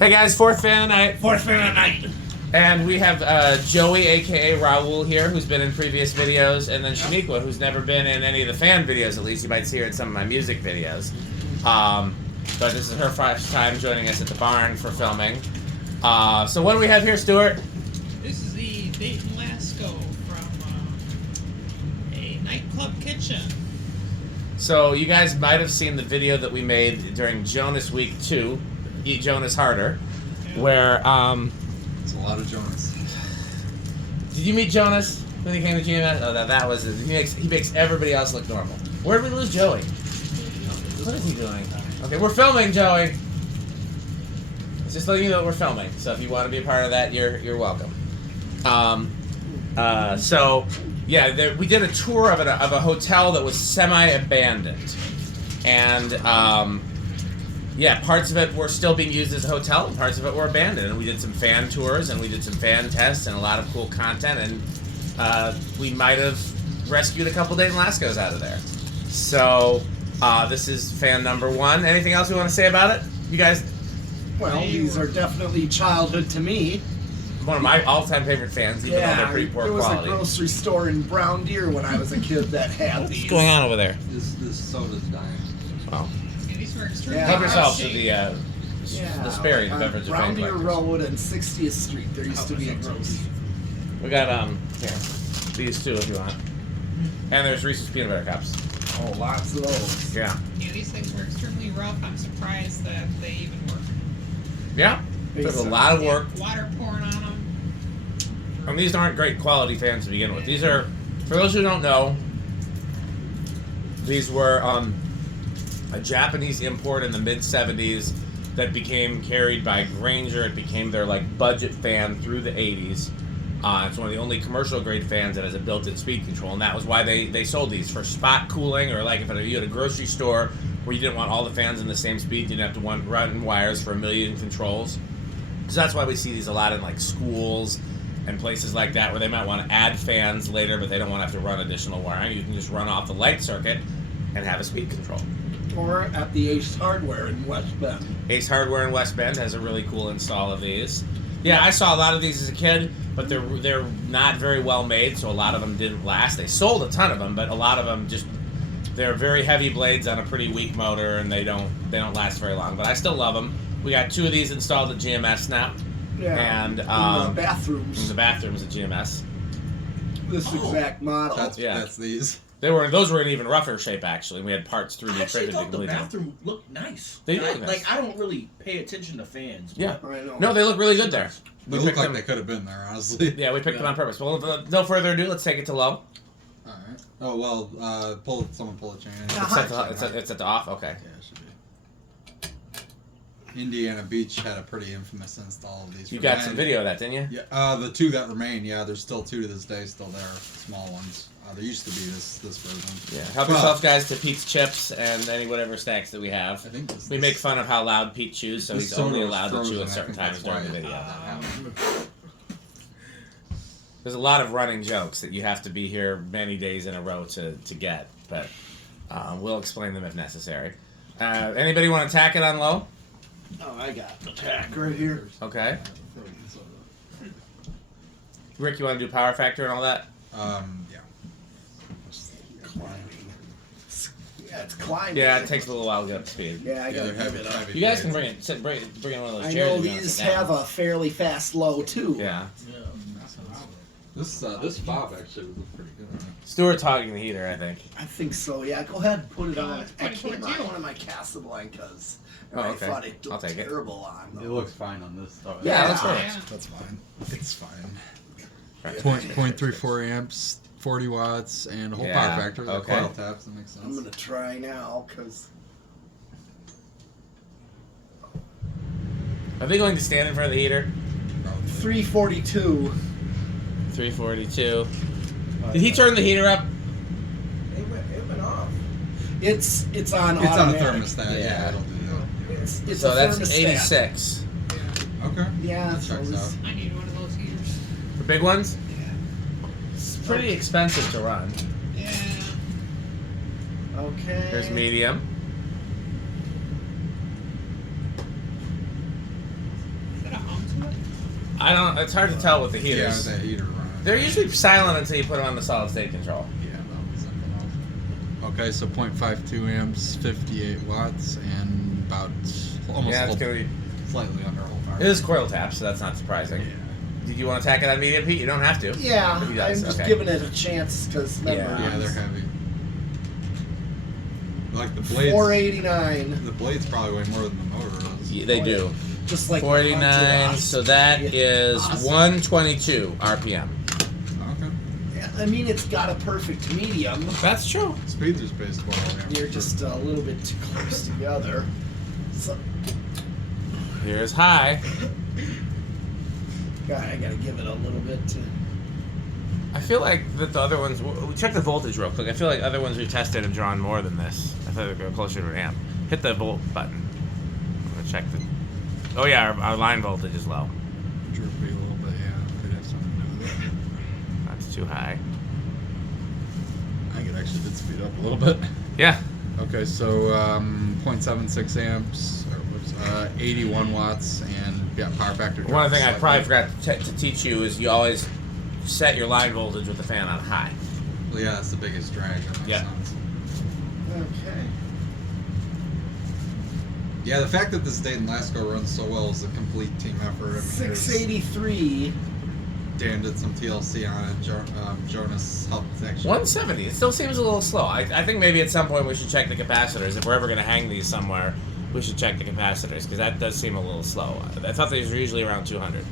Hey guys, fourth fan of the night. Fourth fan of the night. And we have Joey, aka Raul, here, who's been in previous videos, and then Shaniqua, who's never been in any of the fan videos. At least you might see her in some of my music videos. But this is her first time joining us at the barn for filming. So what do we have here, Stuart? This is the Dayton Lasco from a nightclub kitchen. So you guys might have seen the video that we made during Jonas Week 2, Eat Jonas Harder, where It's a lot of Jonas. Did you meet Jonas when he came to GMS? Oh, that was it. He makes everybody else look normal. Where did we lose Joey? What is he doing? Okay, we're filming, Joey. Just letting you know we're filming. So if you want to be a part of that, you're welcome. So yeah, we did a tour of a hotel that was semi-abandoned, and yeah, parts of it were still being used as a hotel, and parts of it were abandoned. And we did some fan tours, and we did some fan tests, and a lot of cool content, and we might have rescued a couple Dayton Lascos out of there. So this is fan number 1. Anything else we want to say about it? You guys? Well, these are definitely childhood to me. One of my all-time favorite fans, even though they're pretty poor there was quality. a grocery store in Brown Deer when I was a kid that had these. What's going on over there? This soda's dying. Oh. Yeah, these were extremely Help yourself to hard the Sperry, the on beverage of Brown fan Deer collectors. Road and 60th Street. There used to be a grocery. We got here, these two if you want, and there's Reese's peanut butter cups. Oh, lots of those. Yeah. Yeah, these things were extremely rough. I'm surprised that they even work. Yeah. Took a lot of work. Water pouring on them. And these aren't great quality fans to begin with. These are, for those who don't know, these were a Japanese import in the mid-70s that became carried by Grainger. It became their like budget fan through the 80s. It's one of the only commercial grade fans that has a built-in speed control, and that was why they sold these for spot cooling, or like if you had a grocery store where you didn't want all the fans in the same speed, you didn't have to run wires for a million controls. So that's why we see these a lot in like schools and places like that where they might want to add fans later, but they don't want to have to run additional wiring. You can just run off the light circuit and have a speed control. Or at the Ace Hardware in West Bend. Ace Hardware in West Bend has a really cool install of these. Yeah, I saw a lot of these as a kid, but they're not very well made, so a lot of them didn't last. They sold a ton of them, but a lot of them they're very heavy blades on a pretty weak motor, and they don't last very long. But I still love them. We got 2 of these installed at GMS now. Yeah. And in the bathrooms. in the bathrooms at GMS. This exact model. That's these. Those were in even rougher shape actually. We had parts 3D I actually printed. thought the to bathroom looked nice. They do I, look nice. Like, I don't really pay attention to fans. Yeah. I know. No, they look really good there. They look like they could have been there, honestly. Yeah, we picked them on purpose. Well, no further ado, let's take it to low. Alright. Oh, well, someone pull a chain. It's at the off? Okay. Yeah, it should be. Indiana Beach had a pretty infamous install of these. You got some video of that, didn't you? Yeah, the 2 that remain, yeah, there's still 2 to this day still there, small ones. There used to be this version. Yeah. Help yourselves, guys, to Pete's chips and any whatever snacks that we have. I think We make fun of how loud Pete chews, so he's only allowed to chew at certain times during the video. There's a lot of running jokes that you have to be here many days in a row to get, but we'll explain them if necessary. Anybody want to tack it on low? Oh, I got the tack right here. Okay. Rick, you want to do power factor and all that? Yeah. Climbing. Yeah, it's climbing. Yeah, it takes a little while to get up to speed. Yeah, I gotta they're give it up. heavy You guys can blades. bring in one of those I chairs. know if you wanna these sit down. have a fairly fast low too. Yeah. This fob actually was pretty good. Stuart's hogging the heater, I think. I think so. Yeah, go ahead and put it on. let's I put it can't towards on you. one of my Casablancas. Oh, I okay. thought it I'll looked take it. terrible on. It looks fine on this stuff. Yeah, that's Yeah. perfect. That's fine. It's fine. Right. 0.34 amps, 40 watts, and a whole Yeah, power factor. okay. Coil taps, that makes sense. I'm gonna try now because Are they going to stand in front of the heater? 342. 342. Did he turn the heater up? It went off. It's on It's on a automatic. thermostat, yeah, it'll do It's So a that's thermostat. 86. that. Okay. Yeah, That so checks it's- out. I need one of those heaters. The big ones? Yeah. It's pretty expensive to run. Yeah. Okay. There's medium. I don't. It's hard to tell with the Yeah, heaters. that heater running. They're usually silent until you put them on the solid state control. Yeah, that was something else. Okay, so 0.52 amps, 58 watts, and about almost Yeah, it's gonna be. slightly under a whole power. It is coil tap, so that's not surprising. Did you want to tack it on medium, Pete? You don't have to. Yeah, If he I'm does, just okay. giving it a chance because Yeah. Yeah, they're heavy. Like the blades. 489. The blades probably weigh more than the motor does. Yeah, they do. Just like 49. So that is Awesome. 122 RPM. Okay. Yeah, I mean, it's got a perfect medium. That's true. Speeds are spaced well. Yeah, You're for just sure. a little bit too close together. So, Here's high. God, I gotta give it a little bit to. I feel like that the other ones. We check the voltage real quick. I feel like other ones we tested have drawn more than this. I thought they'd go closer to an amp. Hit the volt button. I'm gonna check the. Oh yeah, our line voltage is low. Droopy a little bit, yeah. Could have something to do with it. That's too high. I think it actually did speed up a little bit. Yeah. Okay, so 0.76 amps, or whoops, 81 watts, and yeah, power factor. One drops thing I slightly. probably forgot to teach you is you always set your line voltage with the fan on high. Well, yeah, that's the biggest drag. That makes Yeah. sense. Okay. Yeah, the fact that this Dayton Lasco runs so well is a complete team effort. I mean, 683. Dan did some TLC on it. Jonas helped actually. 170. It still seems a little slow. I think maybe at some point we should check the capacitors. If we're ever going to hang these somewhere, we should check the capacitors because that does seem a little slow. I thought these were usually around 200.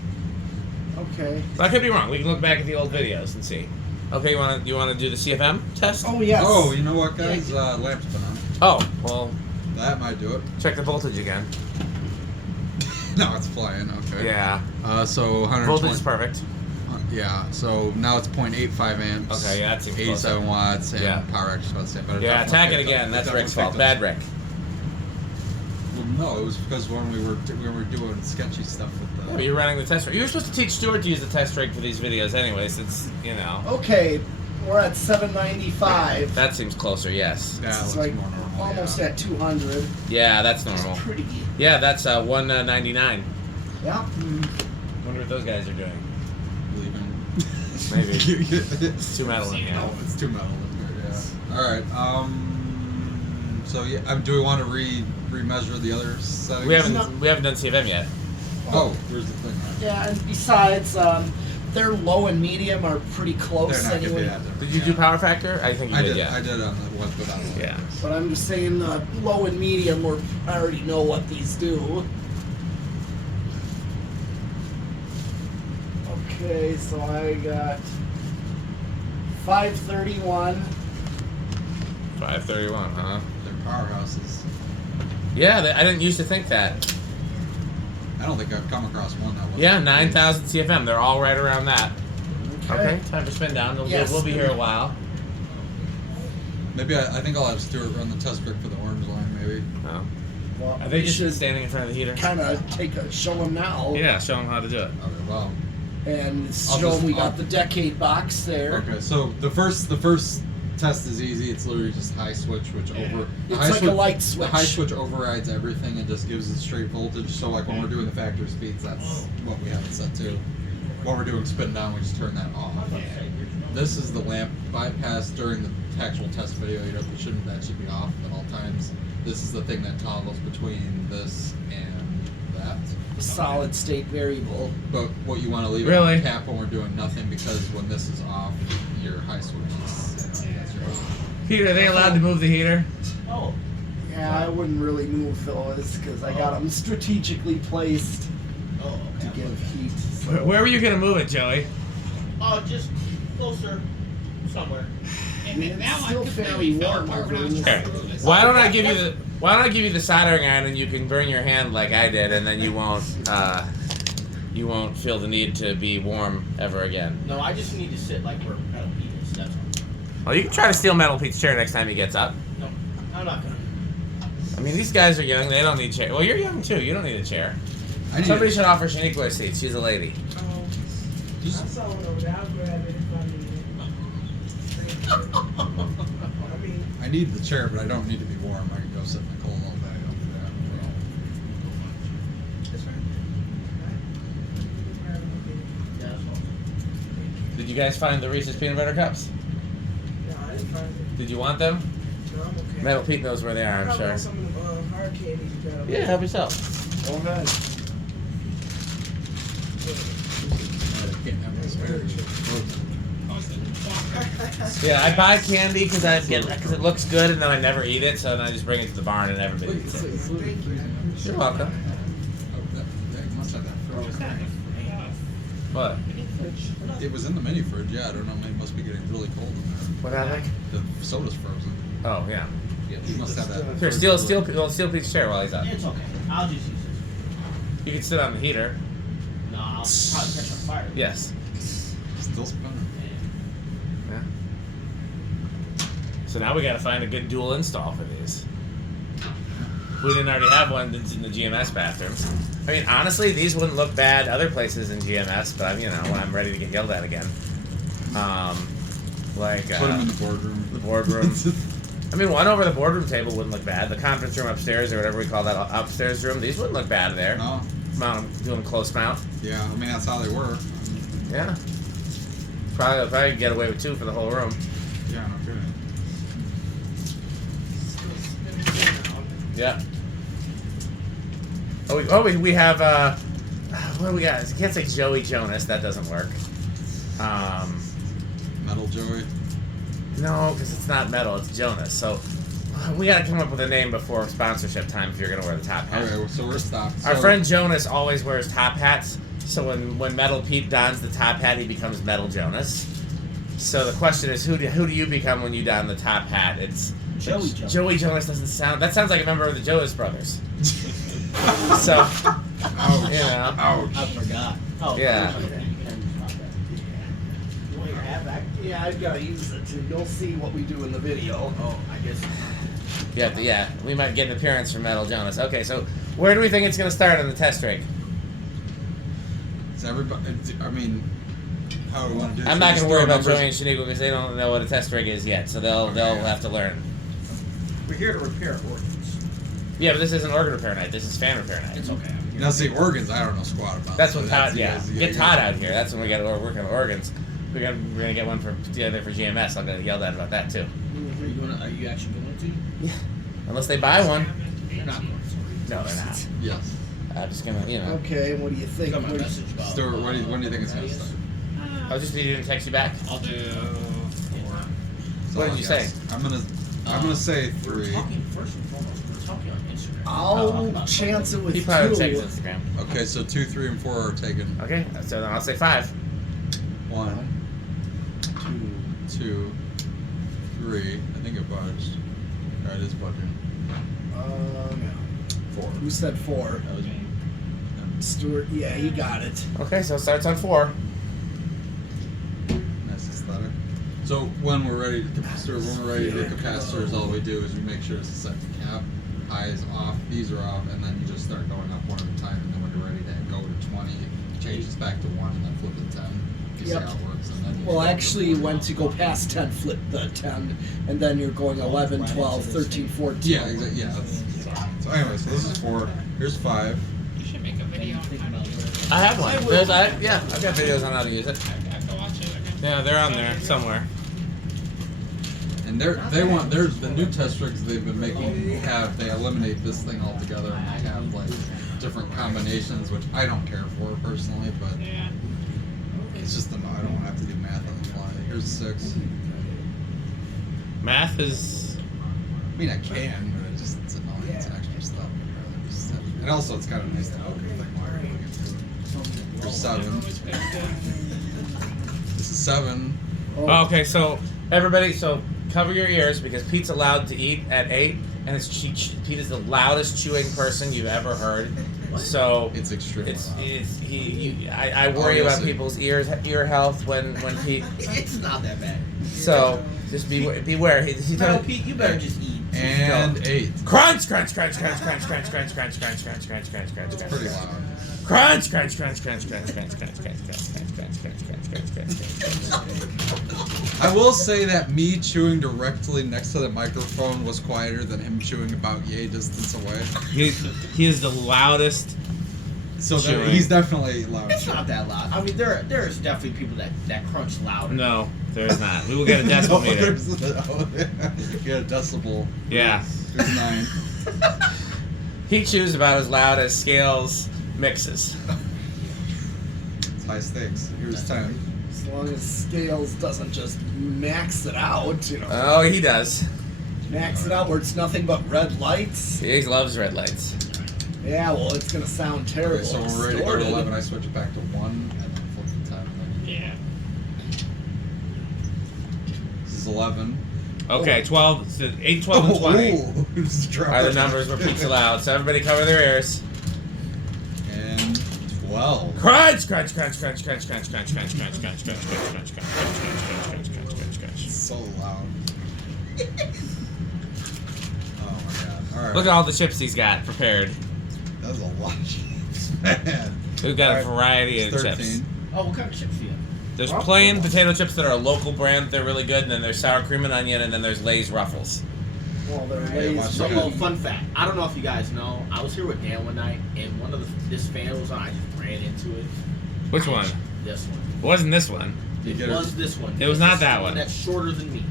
Okay. But I could be wrong. We can look back at the old videos and see. Okay, you want to do the CFM test? Oh, yes. Oh, you know what, guys? Lamp's been on. Oh, well, That might do it. check the voltage again. No, it's flying. Okay. Yeah. So 120. Voltage is perfect. Yeah. So now it's 0.85 amps. Okay, yeah, that seems 87 closer. watts, and Yeah. power factor's about the same. But it Yeah, definitely attack it picked again. up- That's it Rick's definitely fault. picked Bad up- Rick. Well, no, it was because when we were doing sketchy stuff with Yeah, the. but you're running the test rig. You were supposed to teach Stuart to use the test rig for these videos anyway, since, you know. Okay, we're at 795. That seems closer, yes. Yeah, it It's looks like more normal. almost yeah. at 200. Yeah, that's It's normal. pretty. Yeah, that's 199. Yeah. Wonder what those guys are doing. Leaving. Maybe. it's It's too metal in here. too metal in here. Yeah. All right. So yeah, do we want to remeasure the other settings? We haven't done CFM yet. Oh, here's the thing. Yeah, and besides, their low and medium are pretty close They're not gonna be anyway. that different. Did you do power factor? I think you I did, did. yeah. I did on the ones without. the Yeah. lights. But I'm just saying, low and medium, I already know what these do. Okay, so I got 531. 531, huh? They're powerhouses. Yeah, I didn't used to think that. I don't think I've come across one that was. Yeah, 9,000 CFM. They're all right around that. Okay, time for spin down. Yes. We'll be here a while. Maybe I think I'll have Stuart run the test rig for the orange line. Maybe. Oh. Well, Are they we just should standing in front of the heater? kind of show them now. Yeah, show them how to do it. Okay. Well. And I'll show them we I'll- got the decade box there. Okay. So the first test is easy. It's literally just high switch, which over. the It's high like a light The high switch. switch overrides everything and just gives it straight voltage. So like when we're doing the factory speeds, that's what we have it set to. When we're doing spin down, we just turn that off. This is the lamp bypass during the actual test video. That should be off at all times. This is the thing that toggles between this and that. Solid state variable. But what you want to leave it Really? on cap when we're doing nothing, because when this is off, your high switch is. That's your Peter, are they allowed to move the heater? Oh, Yeah, I wouldn't really move those because I got them strategically placed oh, to okay. give heat. So. Where were you going to move it, Joey? Oh, just closer, somewhere. And It's now I still completely fairly fell warm apart over when I was in trying this- to do this. Why don't I give you the soldering iron and you can burn your hand like I did, and then you won't feel the need to be warm ever again. No, I just need to sit like where metal Pete is. That's all. Well, you can try to steal Metal Pete's chair next time he gets up. No, I'm not gonna. I mean, these guys are young; they don't need chair. Well, you're young too. You don't need a chair. I need Somebody should offer Shaniqua a seat. She's a lady. just, I saw it over there. I'll grab it if I need it. I mean, I need the chair, but I don't need to be warm. I can go sit in the cold all day. I'll do that. that's right. Did you guys find the Reese's peanut butter cups? No, I didn't find it. Did you want them? No, I'm okay. Metal Pete knows where they are, I'm I sure. want some of the hard candies you got. Yeah, help yourself. Go ahead. Yeah, I buy candy because it looks good, and then I never eat it, so then I just bring it to the barn and everybody eats it. You're welcome. What? It was in the mini fridge. Yeah, I don't know. It must be getting really cold in there. What happened? The soda's frozen. Oh yeah. You must have that. Here, steal Pete's chair while he's up. It's okay. I'll just use this. You can sit on the heater. No, I'll probably catch on fire. Yes. Still spinning. Yeah. So now we got to find a good dual install for these. We didn't already have one that's in the GMS bathroom. I mean, honestly, these wouldn't look bad other places in GMS, but you know, when I'm ready to get yelled at again, like Put them in the boardroom. the boardroom. I mean, one over the boardroom table wouldn't look bad. The conference room upstairs, or whatever we call that upstairs room, these wouldn't look bad there. No. Do them close mount. Yeah, I mean that's how they were. Yeah. Probably get away with 2 for the whole room. Yeah, no kidding. Yeah. We have what do we got? I can't say Joey Jonas. That doesn't work. Metal Joey. No, because it's not metal. It's Jonas. So we got to come up with a name before sponsorship time if you're gonna wear the top hat. Okay, so we're stopped. Our friend Jonas always wears top hats. So when Metal Pete dons the top hat, he becomes Metal Jonas. So the question is, who do you become when you don the top hat? It's Joey Jonas. Joey Jonas doesn't sound. That sounds like a member of the Jonas Brothers. So, Ouch. you know. Ouch. I forgot. Oh, Yeah. okay. You want your hat back? Yeah, I've got to use it too. You'll see what we do in the video. Oh, I guess. Yeah, we might get an appearance from Metal Jonas. Okay, so where do we think it's going to start on the test rig? Is everybody? I mean, how do we want to do this? I'm not going to worry about numbers. Joey and Shaniqua because they don't know what a test rig is yet, so they'll have to learn. We're here to repair organs. Yeah, but this isn't organ repair night. This is fan repair night. It's okay. Now, see, organs, I don't know squat about. That's so when Todd. you Yeah, guys- get you Todd guys- out here. That's when we got to work on organs. We're gonna get one for together for GMS. I'm gonna yell at about that too. Are you actually going to? Yeah. Unless they buy one. You're not going to. No, they're not. Yes. I'm just gonna, you know. Okay, what do you think? Got my What- message about. Stuart, when do you think it's gonna start? I'll just need you to text you back. I'll do 4. What did you say? I'm gonna say 3. Talking first and foremost. We're talking on Instagram. I'll chance it with He probably 2. checks Instagram. Okay, so 2, 3, and 4 are taken. Okay, so then I'll say 5. 1, 2, 3. I think it budged. Alright, it's budging. 4. Who said 4? That was me. Stuart. Yeah, he got it. Okay, so it starts on 4. Nice aesthetic. So when we're ready to do capacitors, all we do is we make sure it's set to cap. High is off, these are off, and then you just start going up one at a time, and then when you're ready to go to 20, it changes back to 1, and then flip to 10. You see Yep. how it works, and then you Well, go actually, to once you go past 10, flip the 10, and then you're going 11, 12, 13, 14. Yeah, exactly. Yeah. So anyway, so this is 4. Here's 5. You should make a video on how to use it. I have one. Yeah, I've got videos on how to use it. I have to watch it again. Yeah, they're on there somewhere. And there's the new test rigs they've been making they eliminate this thing altogether, and they have like different combinations, which I don't care for personally, but Yeah. it's just I don't want to have to do math on the fly. Here's 6. Math is. I mean, I can, but it's annoying. It's extra stuff. And also, it's kind of nice to know everything while you're doing it too. Here's 7. Always been good. This is 7. Oh, Okay, so everybody, cover your ears because Pete's allowed to eat at 8, and Pete is the loudest chewing person you've ever heard. So It's extremely loud. I worry you'll about see. people's ear health when Pete. It's not that bad. So just beware. He No, does Pete, you better just eat. And 8. crunch, crunch, crunch, crunch, crunch, crunch, crunch, crunch, crunch, crunch, crunch, crunch, crunch, It's crunch. pretty loud. Crunch, crunch, crunch, crunch, crunch, crunch, crunch, crunch, crunch, crunch, crunch, crunch, crunch, crunch. I will say that me chewing directly next to the microphone was quieter than him chewing about yay distance away. He is the loudest So chewing. he's definitely loud. It's not that loud. I mean, there's definitely people that crunch louder. No, there's not. We will get a decibel meter. Get a decibel. Yeah. There's 9. He chews about as loud as Scales mixes. It's high stakes. Here's 10. As long as Scales doesn't just max it out, you know. Oh, he does. Max it out where it's nothing but red lights. He loves red lights. Yeah, well, it's gonna sound terrible. Okay, so we're ready to go to distorted. 11. I switch it back to 1 and then flip to 10. Yeah. This is 11. Okay, 12, so 8, 12, and 20 are the numbers where Pete's allowed. So everybody cover their ears. And 12. Crunch, crunch, crunch, crunch, crunch, crunch, crunch, crunch, crunch, crunch, crunch, crunch, crunch, crunch, crunch, crunch, crunch, crunch. So loud. Oh my god. Alright. Look at all the chips he's got prepared. That's a lot of chips, man. We've got a Alright, variety of 13. chips. Oh, what kind of chips do you have? There's plain potato chips that are a local brand. They're really good. And then there's sour cream and onion. And then there's Lay's Ruffles. Well, they're Hey, watch lazy. So, Okay. fun fact. I don't know if you guys know. I was here with Dan one night, and one of this fan was on. I just ran into it. Which one? This one. It wasn't this one. You It get was this one. It was This not is that the one. That's shorter than me.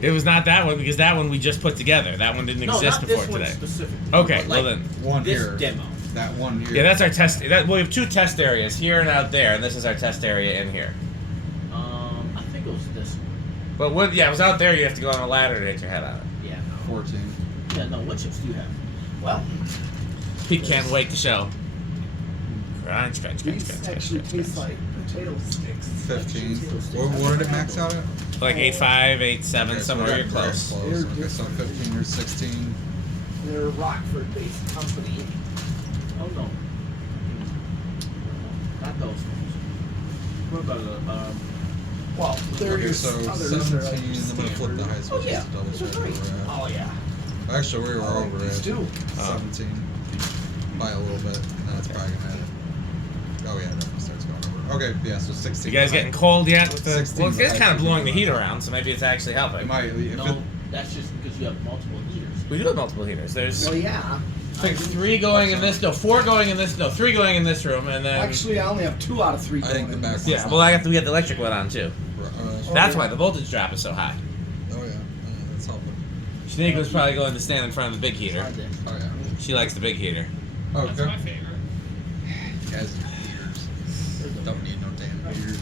It was not that one because that one we just put together. That one didn't No, exist not before this one today. specifically. Okay, but well like then. One this here. demo. That one here. Yeah, that's our test. We have 2 test areas here and out there, and this is our test area in here. I think it was this one. But what? Yeah, it was out there. You have to go on a ladder to hit your head on it. Yeah, no. 14. Yeah, no. What chips do you have? Well, Pete can't wait to show. Crunch, crunch, crunch, These crunch, actually crunch, taste crunch. like potato sticks. 15. What did it max out at? Like 8.5, 8.7, Okay, so somewhere we're you're close. They're Okay, so 15 or 16. They're a Rockford-based company. oh no. Not those ones. What about the Well, they're Okay, just so others 17. are like I'm gonna flip the high Oh switch yeah. just to double Those check are where great. we're at. Oh yeah. Actually, we were over These at two. 17 by a little bit, and that's probably gonna hit. Oh yeah, it definitely starts going over. Okay, yeah, so 16. You guys getting cold yet? With the, 16 well, it's kind of blowing the heat high. around, so maybe it's actually helping. It might, if No, it, that's just because you have multiple heaters. We do have multiple heaters. There's Well, yeah. I think 3 going in this, no, 4 going in this, no, 3 going in this room, and then Actually, I only have 2 out of 3. I think going the in back this. yeah. Well, we got the electric one on too. oh That's yeah. why the voltage drop is so high. yeah, that's helping. Shanique was probably going to stand in front of the big heater. Right there. Oh yeah. She likes the big heater. That's Okay. my favorite. You guys are heaters. Don't need no damn heaters.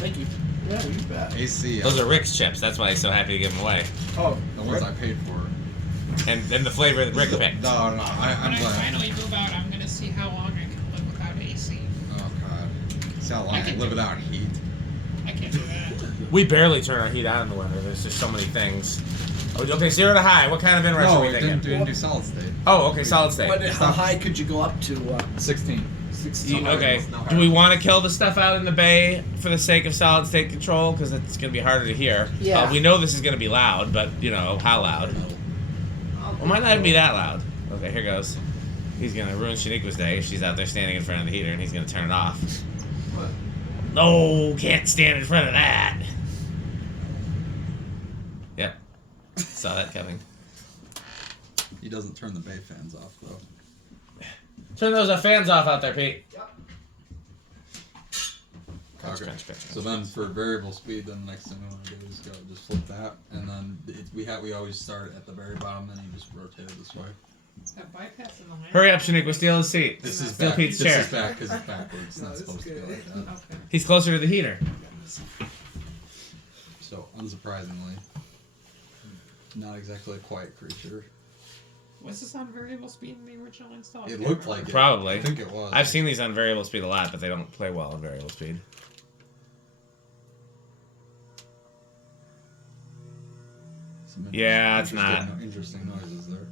Thank you. Yeah, you bet. AC. Those are Rick's chips. That's why he's so happy to give them away. Oh, the ones I paid for. And the flavor that Rick picked. No, I'm When I glad. finally move out, I'm gonna see how long I can live without AC. Oh god. See how long I can live do without heat. I can't do that. We barely turn our heat on in the winter. There's just so many things. Oh, okay, 0 to high. What kind of inrush No, are we we thinking? didn't do solid state. Oh, okay, solid state. how high could you go up to? 16. 16. Okay. Do we want to kill the stuff out in the bay for the sake of solid state control? Because it's going to be harder to hear. Yeah. We know this is going to be loud, but, you know, how loud? Well, might not even be that loud. Okay, here goes. He's going to ruin Shaniqua's day if she's out there standing in front of the heater, and he's going to turn it off. No, can't stand in front of that. Yep. Saw that coming. He doesn't turn the bay fans off though. Turn those fans off out there, Pete. Okay. Crunch. So then for variable speed, then the next thing we want to do is just flip that, and then we always start at the very bottom, then you just rotate it this way. That bypass in the lamp. Hurry up, Shaniqua, steal his seat. This is Steal back. Pete's This chair. is back because it's backwards. It's No, not this is supposed to be good. like that. Okay. He's closer to the heater. So unsurprisingly, not exactly a quiet creature. Was this on variable speed in the original install? It looked like it. Probably. I think it was. I've seen these on variable speed a lot, but they don't play well on variable speed. Some Yeah, it's interesting noises there.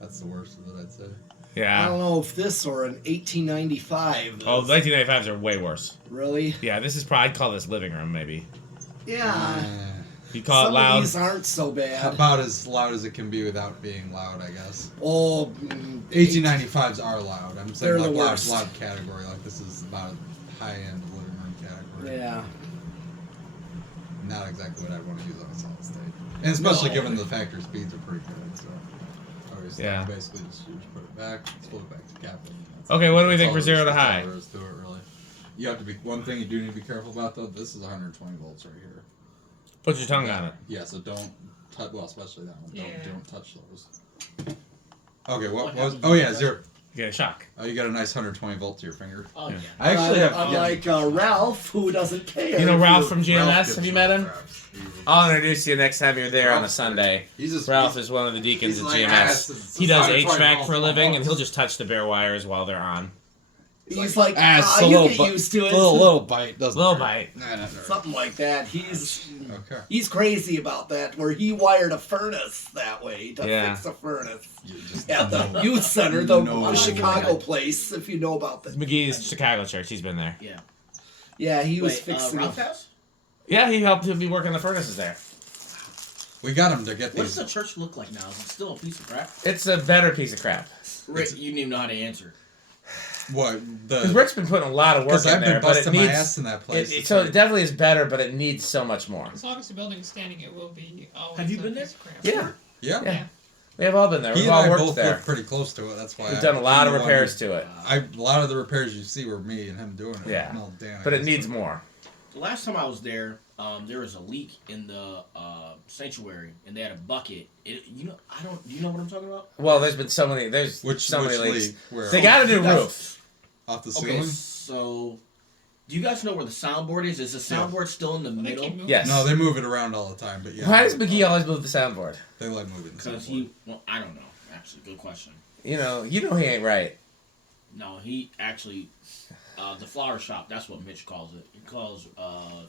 That's the worst of it, I'd say. I Yeah. don't know if this or an 1895. Oh, the 1995s are way worse. Really? Yeah, this is probably, I'd call this living room, maybe. Yeah. You call Some it loud. of these aren't so bad. About as loud as it can be without being loud, I guess. Oh, 1895s are loud. I'm saying They're like the loud, worst. loud category. Like this is about a high-end living room category. Yeah. Not exactly what I'd want to use on a solid state. And especially No. given the factory speeds are pretty good. So. Okay. ways. Yeah. Basically, just you just put it back, split it back to cap. Okay, what do we That's think all for there is- zero to that's all high? there is to it, really. You have to be one thing you do need to be careful about though. This is 120 volts right here. Put your tongue on it. Yeah, so don't touch. Well, especially that one. Yeah. Don't touch those. Okay, what What was? happens Oh when yeah, you zero. You get a shock. Oh, you got a nice 120 volt to your finger. Oh yeah. I actually have. Unlike Ralph, who doesn't care. You know Ralph if from GMS? Have you met him? I'll introduce you next time you're there on a Sunday. Ralph is one of the deacons at GMS. He does HVAC for a living, and he'll just touch the bare wires while they're on. He's like, it's a you little get bu- used to it. Little bite doesn't. Little hurt. bite. Nah. Something like that. He's Okay. he's crazy about that. Where he wired a furnace that way to Yeah. fix a furnace You just at the know. youth center, the No. Chicago place. If you know about It's that. McGee's Chicago church. He's been there. Yeah. Yeah, he was Wait, fixing. Ralph's house? Yeah, he helped him be working the furnaces there. We got him to get What does these. the church look like now? Is it still a piece of crap? It's a better piece of crap. Rick, you didn't even know how to answer. What Because the? Rick's been putting a lot of work Because in I've there, been but it busting my needs. ass in that place. It's So like- it definitely is better, but it needs so much more. As long as the building is standing, it will be always. Have you a been there? piece of crap. Yeah. Yeah. Yeah. We have all been there. He We've and all I worked both there. live pretty close to it. That's why We've done a lot of I'm the one repairs who- to it. A lot of the repairs you see were me and him doing it. Yeah. No, Dan, I But it guess. needs more. The last time I was there, there was a leak in the sanctuary, and they had a bucket. Do you know what I'm talking about? Well, there's been so many. There's Which so many leaks. leak? Where? They got a new You guys- roof. Off the Okay, ceiling? so do you guys know where the soundboard is? Is the soundboard still in the Well, they middle? keep moving. Yes. No, they move it around all the time. But yeah. Why does McGee always move the soundboard? They like moving. the Because soundboard. I don't know. Actually, good question. You know he ain't right. No, he actually, the flower shop. That's what Mitch calls it. He calls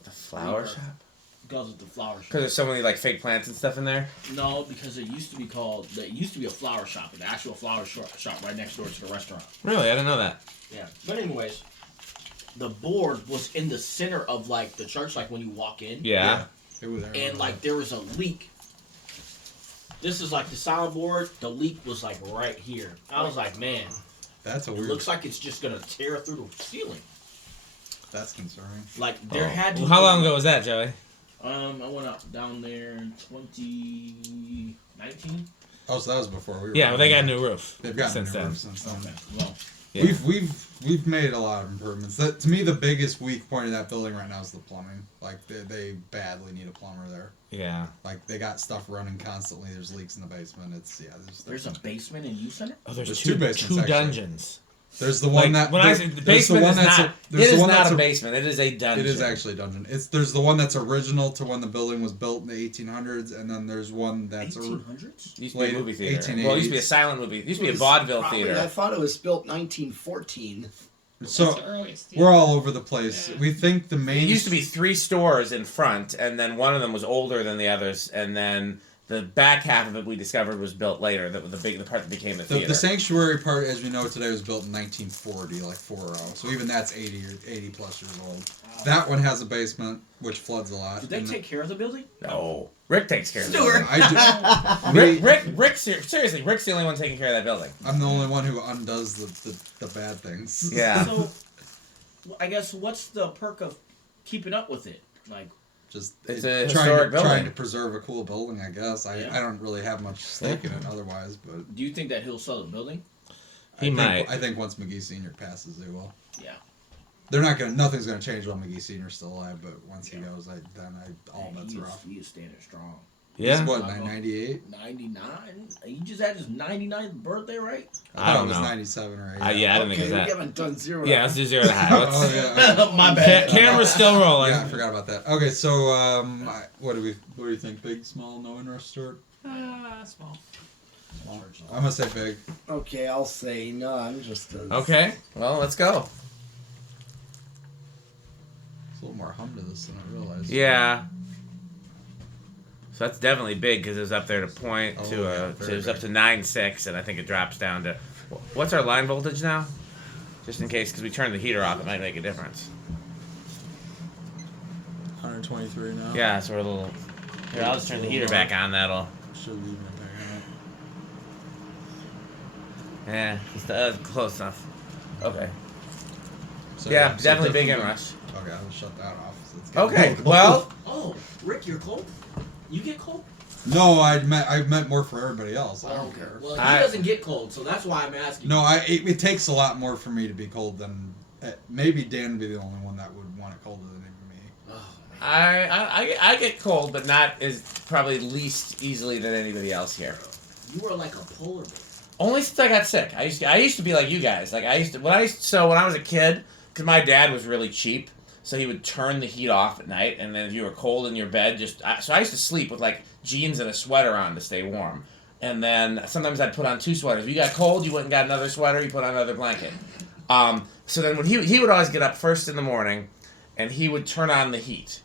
The flower shop? He calls it the flower shop. Because there's so many like fake plants and stuff in there. No, because it used to be called. It used to be a flower shop, the actual flower shop right next door to the restaurant. Really, I didn't know that. Yeah. But anyways, the board was in the center of like the church, like when you walk in. Yeah. It was there. And like there was a leak. This is like the soundboard. The leak was like right here. I was like, man, That's a it weird. looks like it's just gonna tear through the ceiling. That's concerning. Like there had to. Well, how long ago was that, Joey? I went up down there in 2019. Oh, so that was before we were. Yeah, well, they got a new roof. They've gotten since new then. roofs since then. Okay. Well, Yeah. We've made a lot of improvements. That, to me, the biggest weak point of that building right now is the plumbing. Like they badly need a plumber there. Yeah. Like they got stuff running constantly. There's leaks in the basement. there's a basement in youth center. Oh, there's There's two two basements, actually. dungeons. There's the one Like, that when I say the there's basement is that's not, a- there's it the is one not that's a basement. It is a dungeon. It is actually a dungeon. There's the one that's original to when the building was built in the 1800s, and then there's one that's 1800s. It used to be a late movie theater. 1880s. Well, it used to be a silent movie. It used to be a It was vaudeville probably- I theater. thought it was built 1914. That's so the earliest. we're all over the place. Yeah. We think the It main used to be 3 stores in front, and then one of them was older than the others, and then the back half of it we discovered was built later. The part that became the theater. the sanctuary part, as we know today, was built in 1940, like 40. So even that's 80 plus years old. That one has a basement, which floods a lot. Did they And take care of the building? No, Rick takes care of it. Stewart. I do, Rick, seriously, Rick's the only one taking care of that building. I'm the only one who undoes the bad things. Yeah. So, I guess what's the perk of keeping up with it? Like, Just It's a trying historic trying building. to preserve a cool building, I guess. I don't really have much stake in it otherwise, but do you think that he'll sell the building? He might. I think once McGee Senior passes, they will. Yeah. They're not gonna. Nothing's gonna change while McGee Senior's still alive. But once he goes, all Man, bets are off. He is standing strong. Yeah. He's what, 98? 99. He just had his 99th birthday, right? I thought don't it was know. 97 or 8. Yeah, I don't think Okay, it's we that. haven't done zero. Yeah, let's do 0 to high. Let's, Oh yeah. My bad. Camera's still rolling. Yeah, I forgot about that. Okay, so what do you think? Big, small, no interest, Stuart? Small. I'm gonna say big. Okay, I'll say none. Just as Okay, well, let's go. There's a little more hum to this than I realized. Yeah. So that's definitely big because it was up there to point Oh, to yeah, so very it was up big. to 9.6, and I think it drops down to what's our line voltage now? Just in case, because we turned the heater off, it might make a difference. 123 now. Yeah, so we're a little. Here, I'll just turn the heater back on. That'll. Should leave it back Yeah, it's close enough. Okay. So, Yeah, so definitely big definitely inrush. Okay, I'll shut that off. So it's getting Okay, cold. well, Oh, Rick, you're cold? You get cold? No, I meant more for everybody else. I don't Okay. care. Well, he I- doesn't get cold, so that's why I'm asking. No, it takes a lot more for me to be cold than maybe Dan would be the only one that would want it colder than me. Oh, man. I get cold, but not as probably least easily than anybody else here. You are like a polar bear. Only since I got sick. I used to be like you guys. Like when I was a kid, because my dad was really cheap, so he would turn the heat off at night, and then if you were cold in your bed, so I used to sleep with like jeans and a sweater on to stay warm. And then sometimes I'd put on 2 sweaters. If you got cold, you went and got another sweater, you put on another blanket. So then when he would always get up first in the morning, and he would turn on the heat,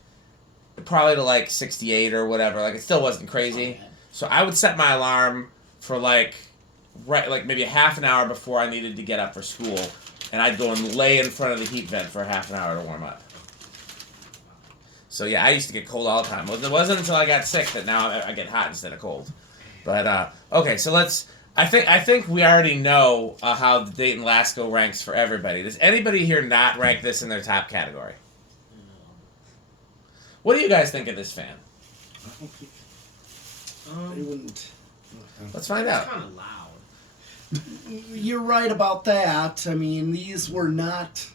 probably to like 68 or whatever. Like it still wasn't crazy. So I would set my alarm for like maybe a half an hour before I needed to get up for school, and I'd go and lay in front of the heat vent for half an hour to warm up. So yeah, I used to get cold all the time. It wasn't until I got sick that now I get hot instead of cold. But okay, so I think we already know how the Dayton Lasco ranks for everybody. Does anybody here not rank this in their top category? What do you guys think of this fan? They wouldn't. Let's find It's out. kind of loud. You're right about that. I mean, these were not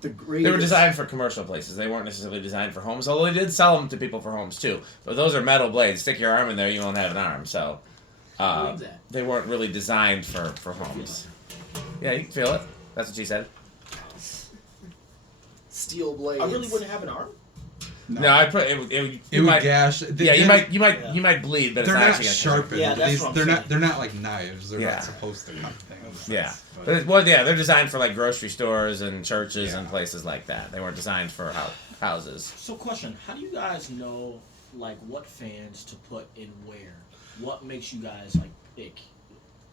the greatest. They were designed for commercial places. They weren't necessarily designed for homes, although they did sell them to people for homes too. But those are metal blades. Stick your arm in there, you won't have an arm. So I believe that. they weren't really designed for homes. Yeah, you can feel it. That's what she said. Steel blades. I really wouldn't have an arm. No, I put it. It You would might, gash. yeah, you might bleed, but They're it's not actually gonna sharpened. Yeah, that's what I'm they're saying. not. They're not like knives. They're Yeah. not supposed to cut things. Yeah, but they're designed for like grocery stores and churches and places like that. They weren't designed for houses. So, question: how do you guys know like what fans to put in where? What makes you guys like pick?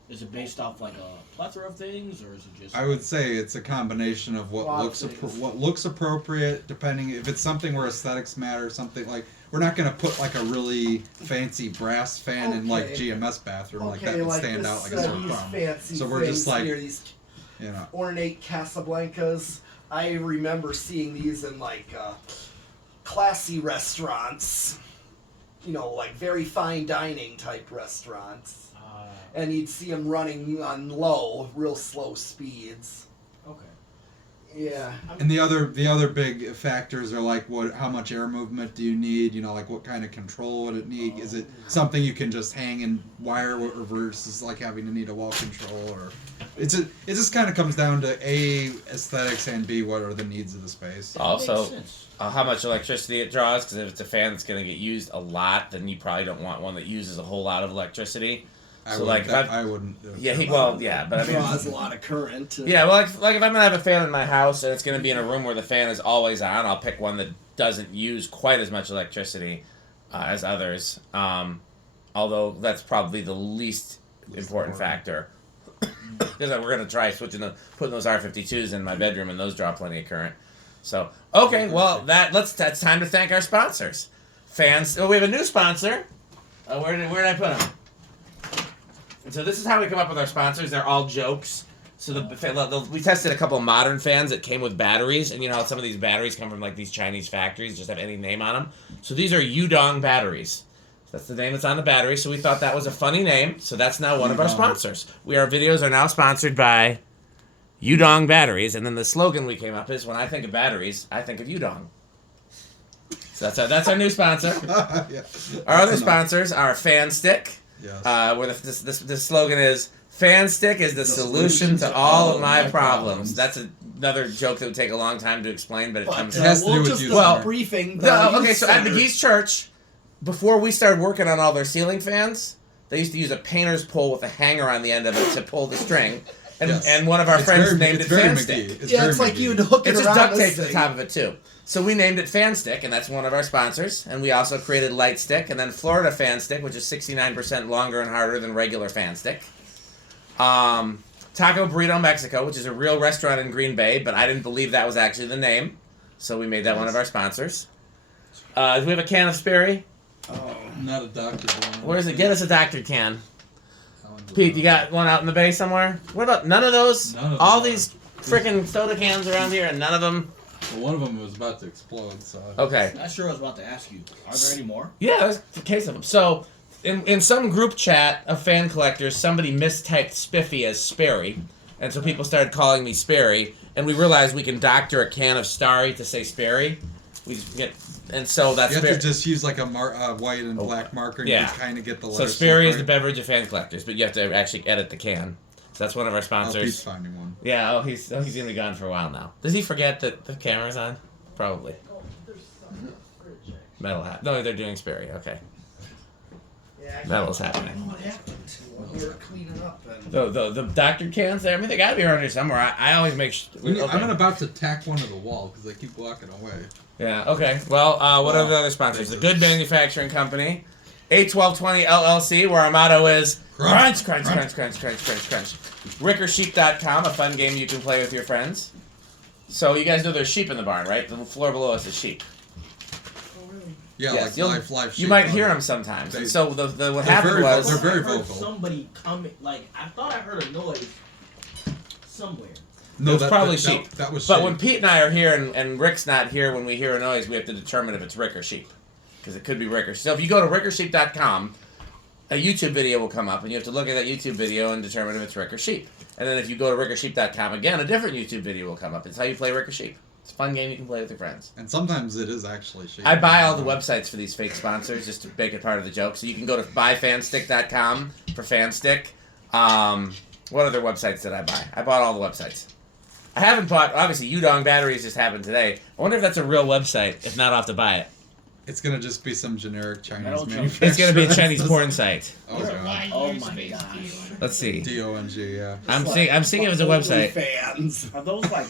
Is it based off like a plethora of things, or is it just? I would say it's a combination of what Lot of looks things. what looks appropriate, depending if it's something where aesthetics matter. Something like we're not gonna put like a really fancy brass fan in like Okay. GMS bathroom like Okay, that would like stand this, out like a sore these thumb. fancy So we're just things like, here, these you know, ornate Casablancas. I remember seeing these in like classy restaurants, you know, like very fine dining type restaurants. And you'd see them running on low, real slow speeds. Okay. Yeah. and the other big factors are like how much air movement do you need? You know, like what kind of control would it need? Is it something you can just hang and wire or versus like having to need a wall control? Or it just kind of comes down to A, aesthetics, and B, what are the needs of the space? Also, Makes sense. how much electricity it draws, because if it's a fan that's going to get used a lot, then you probably don't want one that uses a whole lot of electricity. So like, if I wouldn't. Do it. yeah, but I mean, Draws a lot of current. yeah, well, like if I'm gonna have a fan in my house and it's gonna be in a room where the fan is always on, I'll pick one that doesn't use quite as much electricity as others. Although that's probably the least important factor. Because we're gonna try putting those R52s in my bedroom, and those draw plenty of current. So okay, well that's time to thank our sponsors. Fans. Oh, we have a new sponsor. Where did I put them? And so this is how we come up with our sponsors. They're all jokes. So we tested a couple of modern fans that came with batteries, and you know how some of these batteries come from like these Chinese factories, just have any name on them. So these are Yudong batteries. That's the name that's on the battery. So we thought that was a funny name. So that's now one of our sponsors. Our videos are now sponsored by Yudong batteries, and then the slogan we came up is, when I think of batteries, I think of Yudong. So that's our new sponsor. Yeah. Our other sponsors are Fan Stick. Yes. Where the slogan is, Fan Stick is the solution to all of my problems. That's another joke that would take a long time to explain, but it comes It has to do we'll with just you, Well, briefing. okay, so at McGee's church, before we started working on all their ceiling fans, they used to use a painter's pole with a hanger on the end of it to pull the string. And, Yes. and one of our It's friends very- named it's it very Fan McGee. Stick. It's yeah, very it's like McGee. you'd hook it It's just around duct this tape to the thing. top of it too. So we named it Fan Stick, and that's one of our sponsors. And we also created Light Stick, and then Florida Fan Stick, which is 69% longer and harder than regular Fan Stick. Taco Burrito Mexico, which is a real restaurant in Green Bay, but I didn't believe that was actually the name, so we made that one of our sponsors. Do we have a can of Sperry? Oh. Not a doctor. Where is it? Get us a Dr. can. Pete, you got one out in the bay somewhere? What about none of those? None of All them. these freaking soda cans around here, and none of them. Well, one of them was about to explode, so. Okay. Not sure I was about to ask you. Are there any more? Yeah, there's a case of them. So, in some group chat of fan collectors, somebody mistyped Spiffy as Sperry, and so people started calling me Sperry, and we realized we can doctor a can of Starry to say Sperry. We just get, and so that's You have to just use like a white and black marker, and Yeah. you kind of get the so letters. Sperry is the right. beverage of fan collectors, but you have to actually edit the can. So that's one of our Oh, sponsors. Pete's finding one. Yeah, he's gonna be gone for a while now. Does he forget that the camera's on? Probably. Metal hat. No, they're doing Sperry. Okay. Yeah, Metal's I don't happening. know what happened to when we were cleaning up. And The doctored cans there. I mean, they gotta be around here somewhere. I always make. I'm about to tack one to the wall because they keep walking away. Yeah. Okay. Well, what are the other sponsors? The Good Manufacturing Company, A1220 LLC, where our motto is crunch, crunch, crunch, crunch, crunch, crunch, crunch. RickerSheep.com, a fun game you can play with your friends. So you guys know there's sheep in the barn, right? The floor below us is sheep. Oh, really? Yeah, Yes, like live You sheep might on hear it. them sometimes. They- And so what they're happened very was. they're very I heard vocal. somebody coming. Like I thought I heard a noise somewhere. It was probably that, sheep. That was But sheep. when Pete and I are here and Rick's not here, when we hear a noise, we have to determine if it's Rick or sheep. Because it could be Rick or sheep. So if you go to rickersheep.com, a YouTube video will come up, and you have to look at that YouTube video and determine if it's Rick or sheep. And then if you go to rickersheep.com again, a different YouTube video will come up. It's how you play Rick or sheep. It's a fun game you can play with your friends. And sometimes it is actually sheep. I buy all the websites for these fake sponsors just to make it part of the joke. So you can go to buyfanstick.com for Fanstick. What other websites did I buy? I bought all the websites. I haven't bought, obviously, Udong batteries just happened today. I wonder if that's a real website. If not, I'll have to buy it. It's gonna just be some generic Chinese Metal joke. manufacturer. It's going to be a Chinese porn site. Oh god. Oh my gosh. Let's see. DONG, yeah. I'm seeing it as a website. Fans. Are those like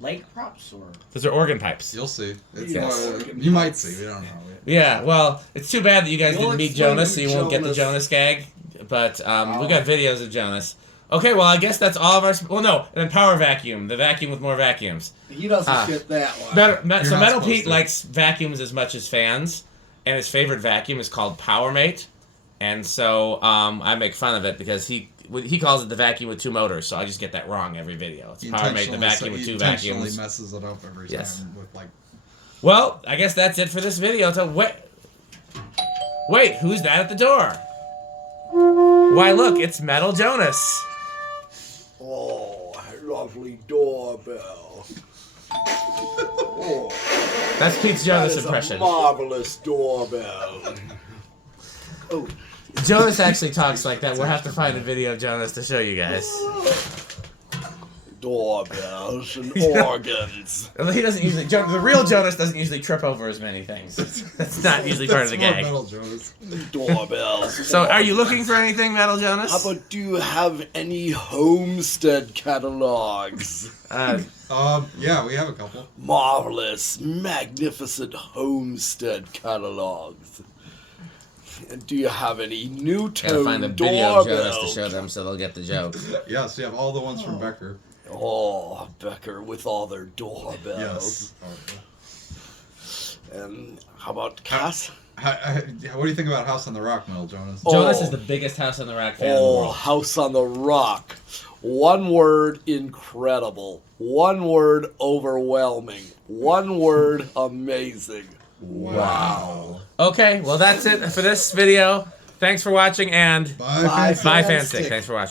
leg props or? Those are organ pipes. You'll see. It's, Yes. you might see. We don't know. Yeah, well, it's too bad that you guys We'll didn't meet explain Jonas, so who you won't get the Jonas- Jonas gag. But we got videos of Jonas. Okay, well, I guess that's all of our... Well, no, and then Power Vacuum, the vacuum with more vacuums. He doesn't get that one. So not Metal supposed Pete to. likes vacuums as much as fans, and his favorite vacuum is called Powermate. And so I make fun of it because he calls it the vacuum with two motors, so I just get that wrong every video. It's He Powermate, the vacuum with he two intentionally vacuums. messes it up every Yes. time with like. Well, I guess that's it for this video. So wait, who's that at the door? Why, look, it's Metal Jonas. Oh, lovely doorbell. Oh, That's Pete's that Jonas is impression. a marvelous doorbell. Oh, Jonas actually talks like that. We'll have to find a video of Jonas to show you guys. doorbells and Yeah. organs. Although he doesn't usually. The real Jonas doesn't usually trip over as many things. That's not usually part of the That's more gag. Metal Jonas. Doorbells. So, are you looking for anything, Metal Jonas? How about, do you have any homestead catalogs? Yeah, we have a couple. Marvelous, magnificent homestead catalogs. And do you have any new Gotta tone find a video of Jonas to doorbell? show them so they'll get the joke. Yes, you have all the ones from Becker. Oh, Becker with all their doorbells. Yes. And how about Cass? What do you think about House on the Rock, Metal Jonas? Oh. Jonas is the biggest House on the Rock fan in the Oh, world. House on the Rock. One word, incredible. One word, overwhelming. One word, amazing. Wow. Okay, well, that's it for this video. Thanks for watching, and Bye, Bye, fans. bye, Fanstick. Fanstick. Thanks for watching.